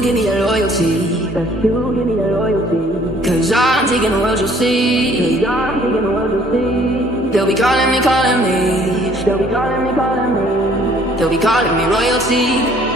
you give me that loyalty. That you give me that loyalty. Cause I'm taking the world, you'll see. Cause I'm taking the world, you'll see. They'll be calling me, calling me. They'll be calling me, calling me. They'll be calling me royalty.